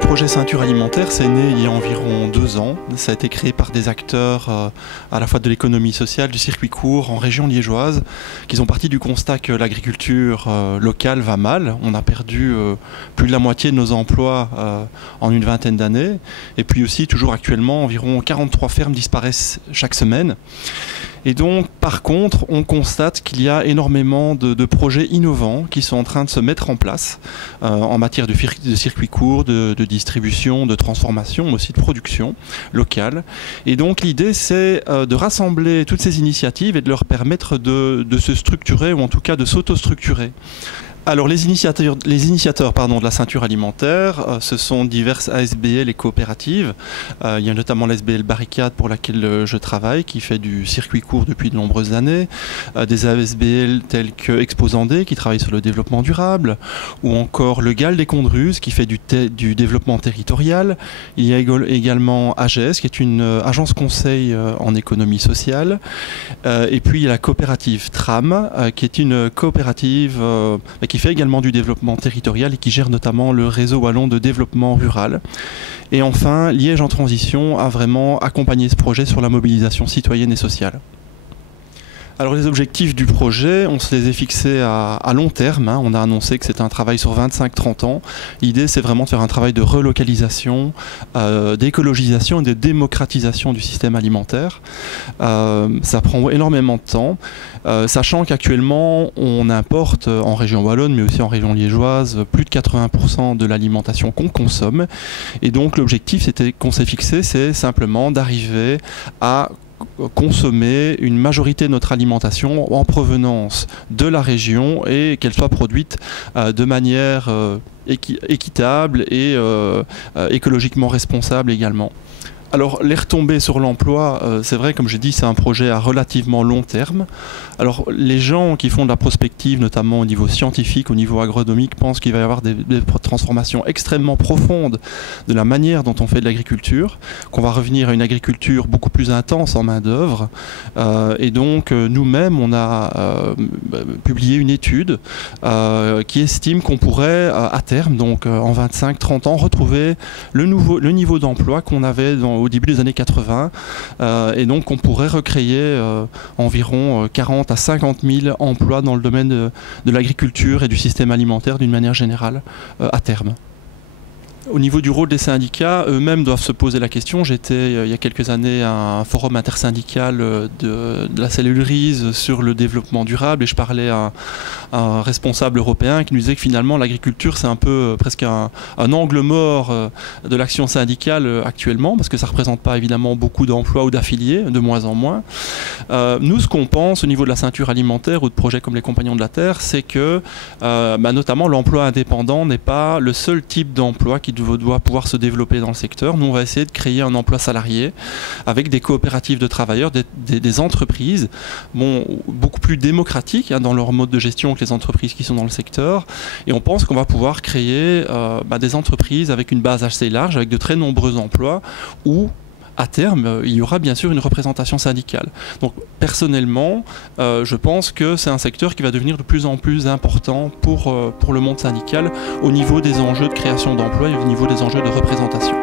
le projet Ceinture Alimentaire, c'est né il y a environ 2 ans. Ça a été créé par des acteurs à la fois de l'économie sociale, du circuit court en région liégeoise, qui sont partis du constat que l'agriculture locale va mal. On a perdu plus de la moitié de nos emplois en une vingtaine d'années. Et puis aussi, toujours actuellement, environ 43 fermes disparaissent chaque semaine. Et donc, par contre, on constate qu'il y a énormément de projets innovants qui sont en train de se mettre en place en matière de circuit court, de distribution, de transformation, mais aussi de production locale. Et donc, l'idée, c'est de rassembler toutes ces initiatives et de leur permettre de se structurer, ou en tout cas de s'auto-structurer. Alors les initiateurs de la ceinture alimentaire, ce sont diverses ASBL et coopératives. Il y a notamment l'ASBL Barricade pour laquelle je travaille, qui fait du circuit court depuis de nombreuses années. Des ASBL tels que Exposandé, qui travaille sur le développement durable. Ou encore le GAL des Condruzes, qui fait du développement territorial. Il y a également AGES, qui est une agence conseil en économie sociale. Et puis il y a la coopérative TRAM, qui est une coopérative qui fait également du développement territorial et qui gère notamment le réseau wallon de développement rural. Et enfin, Liège en transition a vraiment accompagné ce projet sur la mobilisation citoyenne et sociale. Alors les objectifs du projet, on se les est fixés à long terme. On a annoncé que c'était un travail sur 25-30 ans. L'idée, c'est vraiment de faire un travail de relocalisation, d'écologisation et de démocratisation du système alimentaire. Ça prend énormément de temps, sachant qu'actuellement, on importe en région wallonne, mais aussi en région liégeoise, plus de 80% de l'alimentation qu'on consomme. Et donc l'objectif qu'on s'est fixé, c'est simplement d'arriver à consommer une majorité de notre alimentation en provenance de la région et qu'elle soit produite de manière équitable et écologiquement responsable également. Alors les retombées sur l'emploi, c'est vrai, comme j'ai dit, c'est un projet à relativement long terme. Alors les gens qui font de la prospective, notamment au niveau scientifique, au niveau agronomique, pensent qu'il va y avoir des transformations extrêmement profondes de la manière dont on fait de l'agriculture, qu'on va revenir à une agriculture beaucoup plus intense en main-d'œuvre. Et donc nous-mêmes, on a publié une étude qui estime qu'on pourrait à terme, donc en 25-30 ans, retrouver le niveau d'emploi qu'on avait au début des années 80, et donc on pourrait recréer environ 40 à 50 000 emplois dans le domaine de l'agriculture et du système alimentaire d'une manière générale à terme. Au niveau du rôle des syndicats, eux-mêmes doivent se poser la question. J'étais il y a quelques années à un forum intersyndical de la cellule RISE sur le développement durable et je parlais à un responsable européen qui nous disait que finalement l'agriculture c'est un peu presque un angle mort de l'action syndicale actuellement parce que ça ne représente pas évidemment beaucoup d'emplois ou d'affiliés, de moins en moins. Nous, ce qu'on pense au niveau de la ceinture alimentaire ou de projets comme les Compagnons de la Terre, c'est que notamment l'emploi indépendant n'est pas le seul type d'emploi qui doit pouvoir se développer dans le secteur. Nous, on va essayer de créer un emploi salarié avec des coopératives de travailleurs, des entreprises beaucoup plus démocratiques dans leur mode de gestion que les entreprises qui sont dans le secteur. Et on pense qu'on va pouvoir créer des entreprises avec une base assez large, avec de très nombreux emplois où à terme, il y aura bien sûr une représentation syndicale. Donc personnellement, je pense que c'est un secteur qui va devenir de plus en plus important pour le monde syndical au niveau des enjeux de création d'emplois et au niveau des enjeux de représentation.